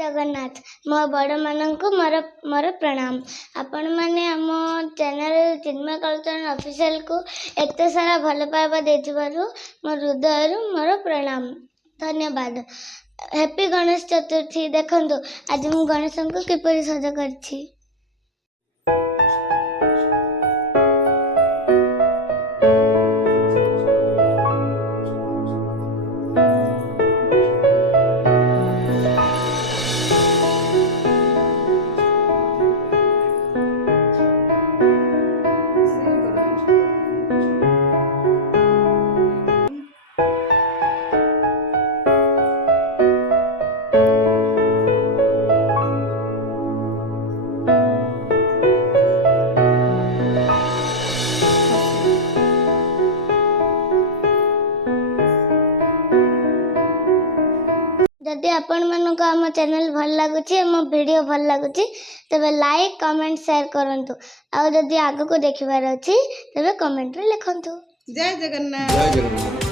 जगन्नाथ मो बड़ मानक मोर मोर प्रणाम। आपण मैंने आम चैनल चिन्मय कल्चर ऑफिशियल को एत सारा भल पाइबा देथिबारु मोर हृदय मोर प्रणाम धन्यवाद। हैप्पी गणेश चतुर्थी। देखंतु आज मु गणेश को किपरि सज करछि। जदि आपण मानक आम चैनल भल लगुच आम वीडियो भल लगुच तबे लाइक कमेंट शेयर करंतु। आ जदि आगु को देखिबार अछि तबे कमेंट रे लिखंतु। जय जगन्नाथ। जय जगन्नाथ।